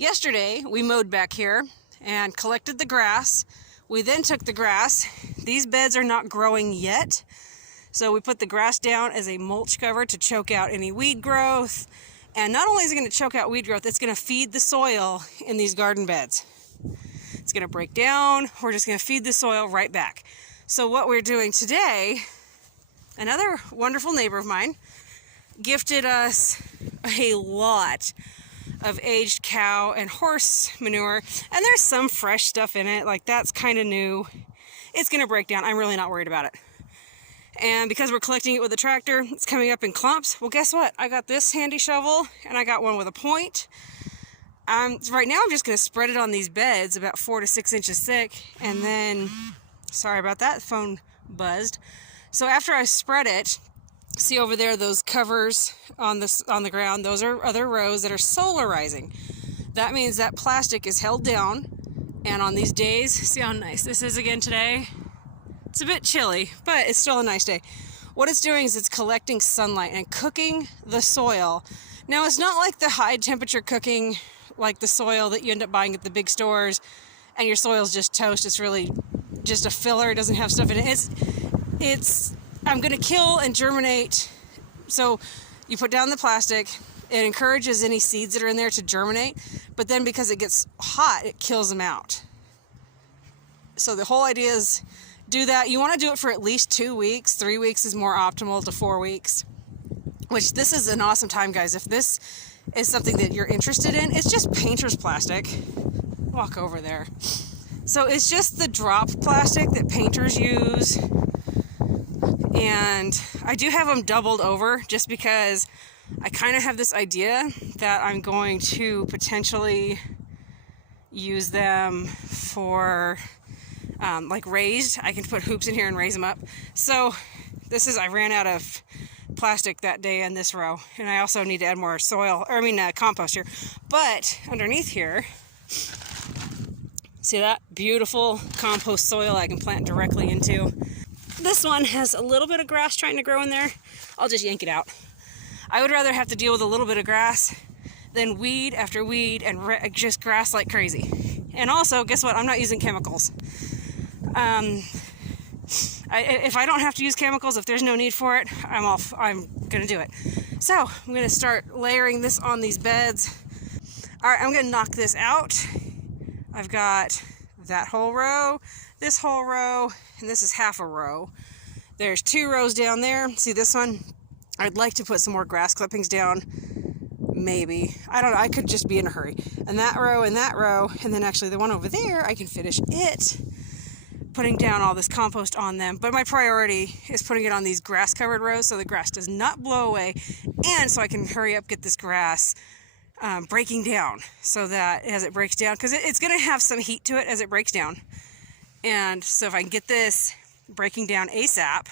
Yesterday, we mowed back here and collected the grass. We then took the grass. These beds are not growing yet, so we put the grass down as a mulch cover to choke out any weed growth. And not only is it going to choke out weed growth, it's going to feed the soil in these garden beds. It's going to break down. We're just going to feed the soil right back. So what we're doing today, another wonderful neighbor of mine gifted us a lot of aged cow and horse manure, and there's some fresh stuff in it, like that's kind of new. It's going to break down. I'm really not worried about it. And because we're collecting it with a tractor, it's coming up in clumps. Well, guess what? I got this handy shovel, and I got one with a point. Right now, I'm just going to spread it on these beds about 4 to 6 inches thick, and then, sorry about that, the phone buzzed. So after I spread it, see over there those covers on the ground, those are other rows that are solarizing. That means that plastic is held down, and on these days, see how nice this is again today? It's a bit chilly, but it's still a nice day. What it's doing is it's collecting sunlight and cooking the soil. Now, it's not like the high temperature cooking like the soil that you end up buying at the big stores, and your soil's just toast. It's really just a filler. It doesn't have stuff in it. I'm going to kill and germinate. So you put down the plastic. It encourages any seeds that are in there to germinate. But then because it gets hot, it kills them out. So the whole idea is do that. You want to do it for at least 2 weeks. 3 weeks is more optimal to 4 weeks. Which this is an awesome time, guys. If this is something that you're interested in, it's just painter's plastic. Walk over there. So it's just the drop plastic that painters use. And I do have them doubled over just because I kind of have this idea that I'm going to potentially use them for like raised. I can put hoops in here and raise them up. So I ran out of plastic that day in this row, and I also need to add more compost here. But underneath here, see that beautiful compost soil I can plant directly into. This one has a little bit of grass trying to grow in there. I'll just yank it out. I would rather have to deal with a little bit of grass than weed after weed and just grass like crazy. And also, guess what? I'm not using chemicals. If I don't have to use chemicals, if there's no need for it, I'm going to do it. So I'm going to start layering this on these beds. All right, I'm going to knock this out. I've got that whole row, this whole row, and this is half a row. There's 2 rows down there. See this one? I'd like to put some more grass clippings down. Maybe. I don't know. I could just be in a hurry. And that row, and then actually the one over there, I can finish it, putting down all this compost on them. But my priority is putting it on these grass-covered rows so the grass does not blow away, and so I can hurry up, get this grass breaking down, so that as it breaks down, because it's going to have some heat to it as it breaks down. And so if I can get this breaking down ASAP,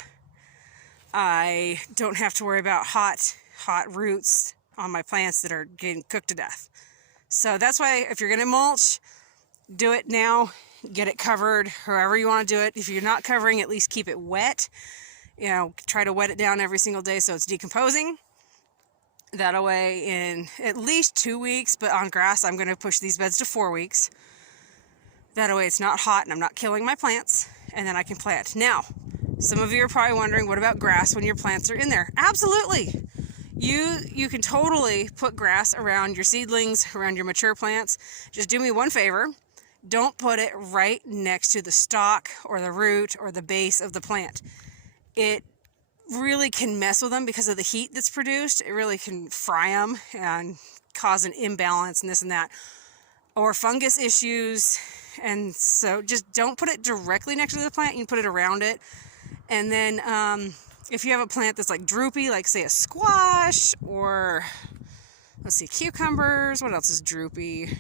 I don't have to worry about hot roots on my plants that are getting cooked to death. So that's why if you're going to mulch, do it now. Get it covered however you want to do it. If you're not covering, at least keep it wet. Try to wet it down every single day so it's decomposing. That way in at least 2 weeks, but on grass, I'm going to push these beds to 4 weeks. That way it's not hot and I'm not killing my plants, and then I can plant. Now, some of you are probably wondering, what about grass when your plants are in there? Absolutely. You can totally put grass around your seedlings, around your mature plants. Just do me one favor. Don't put it right next to the stalk or the root or the base of the plant. It really can mess with them because of the heat that's produced. It really can fry them and cause an imbalance and this and that, or fungus issues. And so just don't put it directly next to the plant. You can put it around it. And then if you have a plant that's like droopy, like say a squash or let's see, cucumbers, what else is droopy?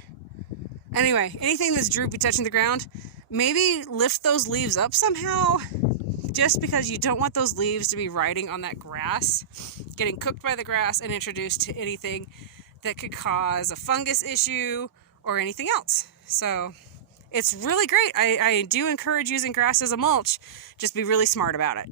Anyway, anything that's droopy touching the ground, maybe lift those leaves up somehow, just because you don't want those leaves to be riding on that grass, getting cooked by the grass and introduced to anything that could cause a fungus issue or anything else. So it's really great. I do encourage using grass as a mulch. Just be really smart about it.